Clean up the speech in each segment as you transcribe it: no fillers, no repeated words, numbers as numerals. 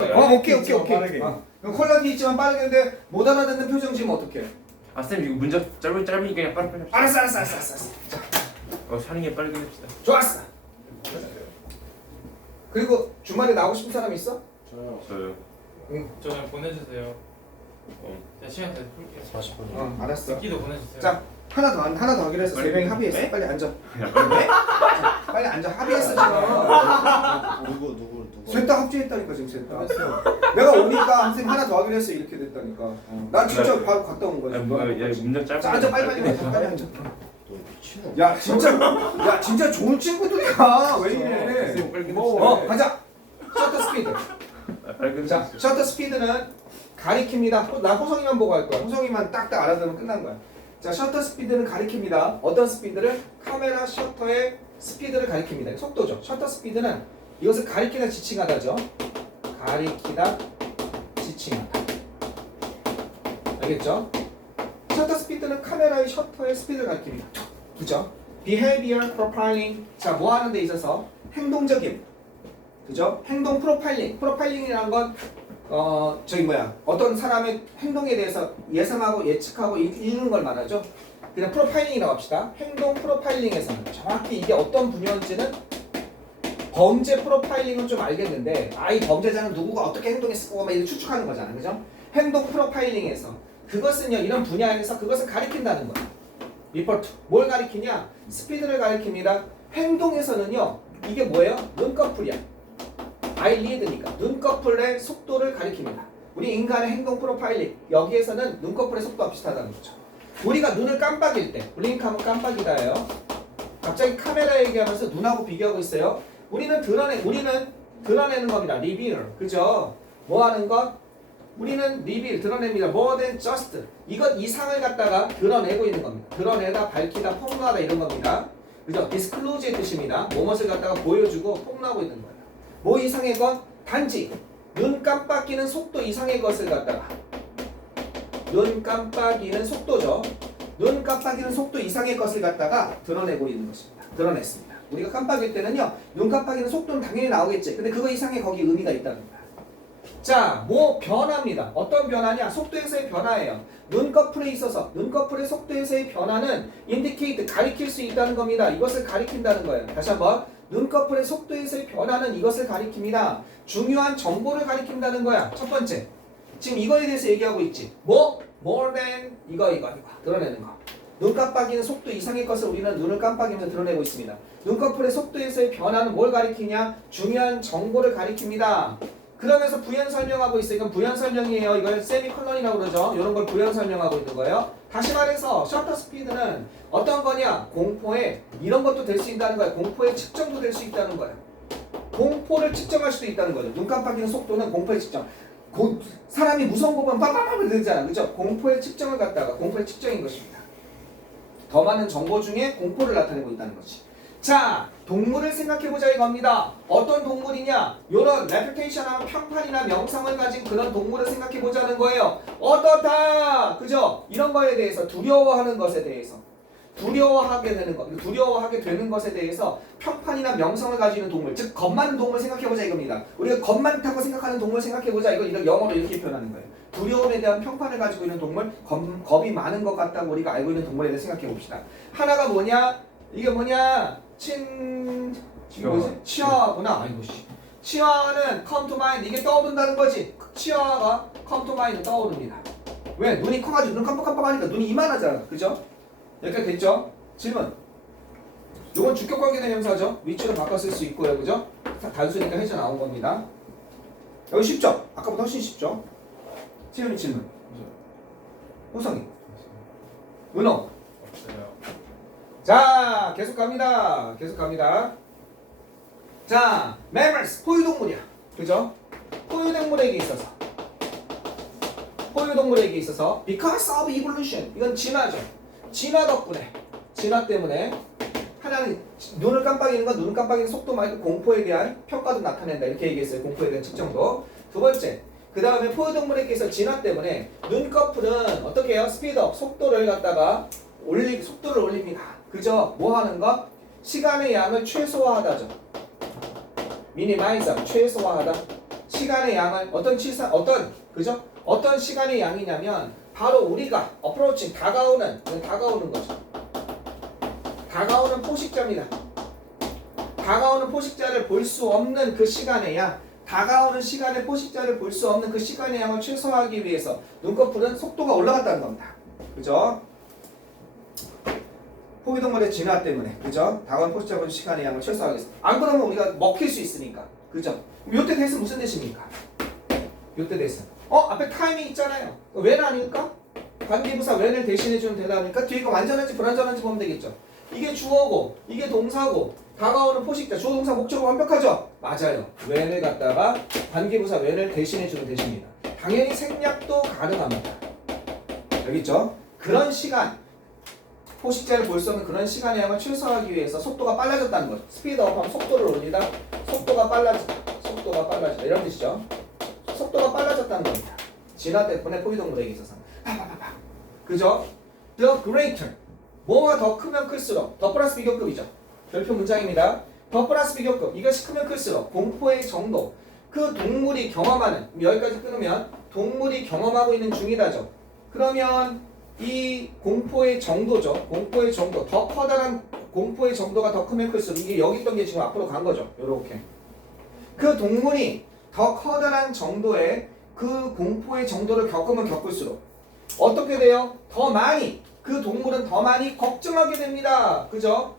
오케이. 빠르게. 그럼 콜라티 있지만 빠르게 했는데 못 알아듣는 표정 지으면 어떡해? 아 쌤 이거 문제 짧으니까 그냥 빨리 합시다. 알았어. 자, 사는 게 빨리 끝냅시다. 좋았어. 그리고 주말에 나오고 싶은 사람 있어? 저요. 저 그냥 보내주세요. 어. 제가 시간 다 풀게요. 40분. 알았어. 듣기도 보내주세요. 자, 하나 더 하기로 해서 세 명이 합의했어. 네? 빨리 앉아. 그냥 빨리. 빨리 앉아. 합의했어 지금. 누구? 셋 다 합의했다니까 지금 셋 다. 내가 오니까 선생님 하나 더 하기로 했어 이렇게 됐다니까. 난 진짜 네. 바로 갔다 온 거지. 문제 짧아. 자, 앉아 빨리 앉아. 너 미친놈. 야 진짜 좋은 친구들이야. 왜 이래? 쌤 빨리 끝냅시다. 가자. 셔터 스피드. 빨리 자, 끝냅시다. 셔터 스피드는 가리킵니다. 나 호성이만 보고 할 거야. 호성이만 딱딱 알아들으면 끝난 거야. 자, 셔터 스피드는 가리킵니다. 어떤 스피드를? 카메라 셔터의 스피드를 가리킵니다. 속도죠. 셔터 스피드는 이것을 가리키다 지칭하다죠. 가리키다 지칭하다. 알겠죠? 셔터 스피드는 카메라의 셔터의 스피드를 가리킵니다. 그죠? Behavior profiling. 자, 뭐 하는 데 있어서 행동적인, 그죠? 행동 프로파일링. 프로파일링이라는 건 어떤 사람의 행동에 대해서 예상하고 예측하고 이루는 걸 말하죠. 그냥 프로파일링이라고 합시다. 행동 프로파일링에서는 정확히 이게 어떤 분야인지는 범죄 프로파일링은 좀 알겠는데, 이 범죄자는 누구가 어떻게 행동했을 거고 막 이렇게 추측하는 거잖아, 그죠? 행동 프로파일링에서 그것은요, 이런 분야에서 그것을 가리킨다는 거야. 리포트. 뭘 가리키냐? 스피드를 가리킵니다. 행동에서는요, 이게 뭐예요? 눈꺼풀이야. 아이리드니까 눈꺼풀의 속도를 가리킵니다. 우리 인간의 행동 프로파일링, 여기에서는 눈꺼풀의 속도와 비슷하다는 거죠. 우리가 눈을 깜빡일 때, 블링크하면 깜빡이다예요. 갑자기 카메라 얘기하면서 눈하고 비교하고 있어요. 우리는 드러내는 겁니다. 리빌, 그죠? 뭐 하는 것? 우리는 리빌, 드러냅니다. More than just. 이것 이상을 갖다가 드러내고 있는 겁니다. 드러내다, 밝히다, 폭로하다 이런 겁니다. 그죠? disclose의 뜻입니다. 무엇을 갖다가 보여주고 폭로하고 있는 거예요. 뭐 이상의 것? 단지 눈 깜빡이는 속도 이상의 것을 갖다가, 눈 깜빡이는 속도죠. 눈 깜빡이는 속도 이상의 것을 갖다가 드러내고 있는 것입니다. 드러냈습니다. 우리가 깜빡일 때는요, 눈 깜빡이는 속도는 당연히 나오겠지. 근데 그거 이상의 거기 의미가 있다는 거야. 자, 뭐 변화입니다. 어떤 변화냐? 속도에서의 변화예요. 눈꺼풀에 있어서 눈꺼풀의 속도에서의 변화는 indicate, 가리킬 수 있다는 겁니다. 이것을 가리킨다는 거예요. 다시 한번. 눈꺼풀의 속도에서의 변화는 이것을 가리킵니다. 중요한 정보를 가리킨다는 거야. 첫 번째. 지금 이거에 대해서 얘기하고 있지. 뭐? More than 이거 드러내는 거. 눈 깜빡이는 속도 이상의 것을 우리는 눈을 깜빡이면서 드러내고 있습니다. 눈꺼풀의 속도에서의 변화는 뭘 가리키냐? 중요한 정보를 가리킵니다. 그러면서 부연 설명하고 있어요. 이건 부연 설명이에요. 이걸 세미콜론이라고 그러죠. 이런 걸 부연 설명하고 있는 거예요. 다시 말해서 셔터 스피드는 어떤 거냐? 공포의 이런 것도 될 수 있다는 거예요. 공포의 측정도 될 수 있다는 거예요. 공포를 측정할 수도 있다는 거죠. 눈 깜빡이는 속도는 공포의 측정. 사람이 무서운 거 보면 빠바바바 들잖아. 그죠? 공포의 측정을 갖다가 공포의 측정인 것입니다. 더 많은 정보 중에 공포를 나타내고 있다는 거지. 자, 동물을 생각해보자 이겁니다. 어떤 동물이냐? 요런 레퓨테이션하고 평판이나 명성을 가진 그런 동물을 생각해보자는 거예요. 어떻다! 그죠? 이런 거에 대해서 두려워하는 것에 대해서 두려워하게 되는 것에 대해서 평판이나 명성을 가지는 동물, 즉 겁 많은 동물 생각해보자 이겁니다. 우리가 겁 많다고 생각하는 동물 생각해보자. 이걸 영어로 이렇게 표현하는 거예요. 두려움에 대한 평판을 가지고 있는 동물, 겁이 많은 것 같다고 우리가 알고 있는 동물에 대해 생각해봅시다. 하나가 뭐냐? 이게 뭐냐? 치아구나. 아이고 씨. 치아는 come to mind. 이게 떠오른다는 거지. 치아가 come to mind 떠오릅니다. 왜? 눈이 커가지고 눈 깜빡깜빡하니까 눈이 이만하잖아. 그죠? 여기까지 됐죠? 질문. 이건 주격관계대명사죠. 위치로 바꿔 쓸 수 있고요. 그죠? 단수니까 해서 나온 겁니다. 여기 쉽죠? 아까보다 훨씬 쉽죠? 지훈이 질문. 호성이. 은호. 없어요. 자, 계속 갑니다. 자, mammals, 포유동물이야. 그죠? 포유동물에게 있어서 because of evolution, 이건 진화죠. 진화 때문에 하나는 눈을 깜빡이는 건 눈 깜빡이는 속도 말고 공포에 대한 평가도 나타낸다. 이렇게 얘기했어요. 공포에 대한 측정도. 두 번째, 그 다음에 포유동물에게 있어서 진화 때문에 눈꺼풀은 어떻게 해요? 스피드업, 속도를 올립니다. 그죠? 뭐 하는 것? 시간의 양을 최소화하다죠. 미니마이저, 최소화하다. 시간의 양을 그죠? 어떤 시간의 양이냐면 바로 우리가 approaching 다가오는 거죠. 다가오는 포식자입니다. 다가오는 포식자를 볼 수 없는 그 시간의 양, 다가오는 시간의 포식자를 볼 수 없는 그 시간의 양을 최소화하기 위해서 눈꺼풀은 속도가 올라갔다는 겁니다. 그죠? 포기동물의 진화 때문에, 그죠? 다가오는 포식자 볼 시간의 양을 최소화하겠습니다. 안 그러면 우리가 먹힐 수 있으니까, 그죠? 요때 대신 무슨 대신입니까? 요때 대신. 앞에 타임이 있잖아요. when 아닐까? 관계부사 when을 대신해주는 대답이니까 뒤에 거 완전한지 불완전한지 보면 되겠죠. 이게 주어고, 이게 동사고, 다가오는 포식자, 주어 동사 목적어 완벽하죠? 맞아요. when을 갖다가 관계부사 when을 대신해주는 대신입니다. 당연히 생략도 가능합니다. 여기 있죠? 그런 시간, 포식자를 볼 수 없는 그런 시간의 양을 최소화하기 위해서 속도가 빨라졌다는 거죠. 스피드업 하면 속도를 올리다, 속도가 빨라지다 이런 뜻이죠. 속도가 빨라졌다는 겁니다. 진화 때문에 포기동물에게 있어서 그죠? The greater 뭐가 더 크면 클수록 더 플러스 비교급이죠. 별표 문장입니다. 더 플러스 비교급 이것이 크면 클수록 공포의 정도 그 동물이 경험하는 여기까지 끊으면 동물이 경험하고 있는 중이다죠. 그러면 이 공포의 정도죠. 공포의 정도 더 커다란 공포의 정도가 더 크면 클수록 이게 여기 있던 게 지금 앞으로 간 거죠. 요렇게 그 동물이 더 커다란 정도의 그 공포의 정도를 겪으면 겪을수록 어떻게 돼요? 더 많이 그 동물은 더 많이 걱정하게 됩니다. 그죠?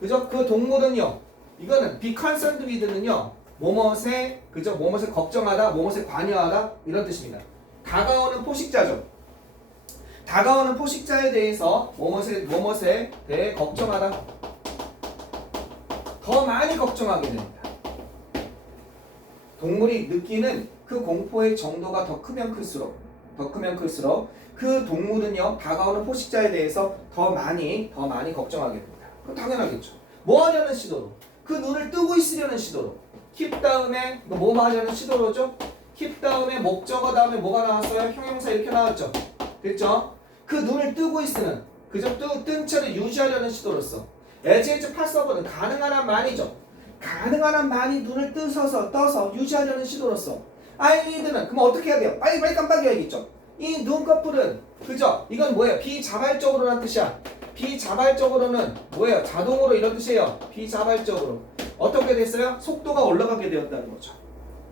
그 동물은요. 이거는 be concerned with는요. 뭐뭇에 그죠? 뭐뭇에 걱정하다, 뭐뭇에 관여하다 이런 뜻입니다. 다가오는 포식자죠. 다가오는 포식자에 대해서 뭐뭇에 대해 걱정하다. 더 많이 걱정하게 됩니다. 동물이 느끼는 그 공포의 정도가 더 크면 클수록 그 동물은요 다가오는 포식자에 대해서 더 많이 걱정하게 됩니다. 그럼 당연하겠죠. 뭐 하려는 시도로? 그 눈을 뜨고 있으려는 시도로. keep 다음에 뭐 하려는 시도로죠? keep 다음에 목적어 다음에 뭐가 나왔어요? 형용사 이렇게 나왔죠. 됐죠? 그 눈을 뜨고 있으는 그죠? 뜬 채로 유지하려는 시도로서 as 파서브는 가능한 한 많이죠. 가능한 한 많이 눈을 떠서 유지하려는 시도로서 아이니드는 그럼 어떻게 해야 돼요? 빨리 깜빡여야겠죠. 이 눈꺼풀은 그죠? 이건 뭐예요? 비자발적으로라는 뜻이야. 비자발적으로는 뭐예요? 자동으로 이런 뜻이에요. 비자발적으로 어떻게 됐어요? 속도가 올라가게 되었다는 거죠.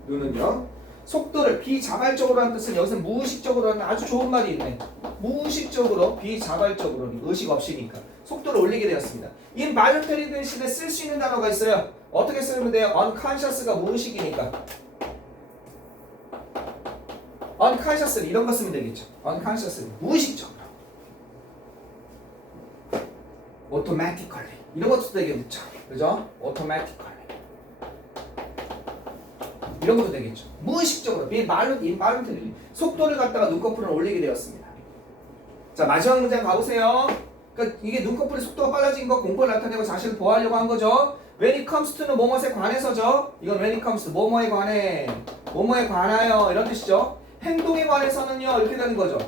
눈은요 속도를 비자발적으로 하는 뜻은 여기서 무의식적으로 하는 아주 좋은 말이 있네. 무의식적으로 비자발적으로 의식 없이니까 속도를 올리게 되었습니다. 이 말로테리 대신에 쓸 수 있는 단어가 있어요. 어떻게 쓰면 돼요? unconscious가 무의식이니까 unconscious 이런 거 쓰면 되겠죠. unconscious 무의식적으로 automatically 이런 것도 되겠죠. 그죠? automatically 이런 것도 되겠죠. 무의식적으로 말로 들리 속도를 갖다가 눈꺼풀을 올리게 되었습니다. 자 마지막 문장 가보세요. 그러니까 이게 눈꺼풀의 속도가 빨라진 거 공포를 나타내고 자신을 보호하려고 한 거죠. When it comes to는 뭐뭐에 관해서죠. 이건 when it comes to 뭐뭐에 관해 뭐뭐에 관하여 이런 뜻이죠. 행동에 관해서는요 이렇게 되는 거죠.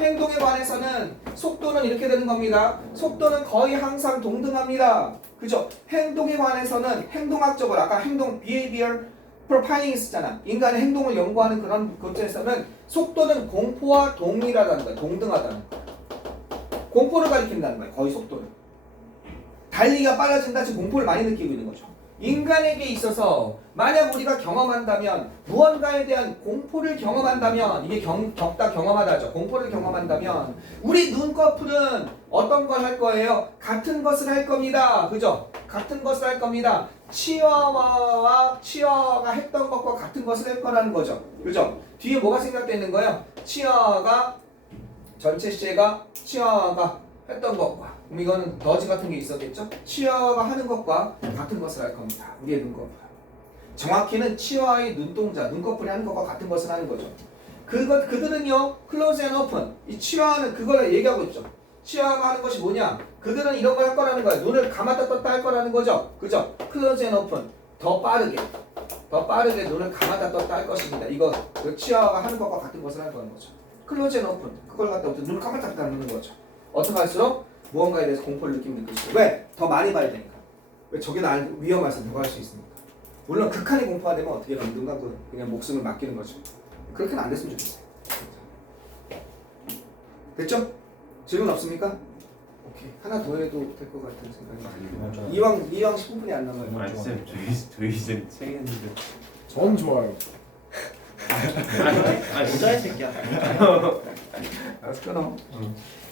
행동에 관해서는 속도는 이렇게 되는 겁니다. 속도는 거의 항상 동등합니다. 그죠? 행동에 관해서는 행동학적으로 아까 행동 behavior profiling 쓰잖아. 인간의 행동을 연구하는 그런 것에서는 속도는 공포와 동일하다는 거야. 동등하다는 거야. 공포를 가리킨다는 거야. 거의 속도는. 달리기가 빨라진다. 지금 공포를 많이 느끼고 있는 거죠. 인간에게 있어서 만약 우리가 경험한다면 무언가에 대한 공포를 경험한다면 이게 겪다 경험하다죠. 공포를 경험한다면 우리 눈꺼풀은 어떤 걸 할 거예요? 같은 것을 할 겁니다. 그죠? 같은 것을 할 겁니다. 치와와가 했던 것과 같은 것을 할 거라는 거죠. 그죠? 뒤에 뭐가 생각되어 있는 거예요? 치와와가 전체 시제가 치와와가 했던 것과 그럼 이거는 더지 같은 게 있었겠죠? 치와와가 하는 것과 같은 것을 할 겁니다. 우리의 눈꺼풀. 정확히는 치와와의 눈동자, 눈꺼풀이 하는 것과 같은 것을 하는 거죠. 그들은요, close and open. 이 치와와는 그걸 얘기하고 있죠. 치와와가 하는 것이 뭐냐? 그들은 이런 걸 할 거라는 거야. 눈을 감았다 떴다 할 거라는 거죠. 그죠? close and open. 더 빠르게 눈을 감았다 떴다 할 것입니다. 이거 치와와가 하는 것과 같은 것을 할 거라는 거죠. close and open. 그걸 갖다 눈을 감았다 떴다 하는 거죠. 어떻게 할수록 무언가에 대해서 공포를 느끼는 것이죠. 왜? 더 많이 봐야 되니까. 왜? 저게 날 위험해서 누가 할 수 있으니까. 물론 극한의 공포가 되면 어떻게 하면 누가 그냥 목숨을 맡기는 거죠. 그렇게는 안 됐으면 좋겠어요. 됐죠? 질문 없습니까? 오케이. 하나 더 해도 될 것 같은 생각이 들어요. 이왕 15분이 안 남아요. 아니 쌤 저희 이제 책 했는데. 전 좋아요. 아니 모자의 새끼야. 알았어, 끊어.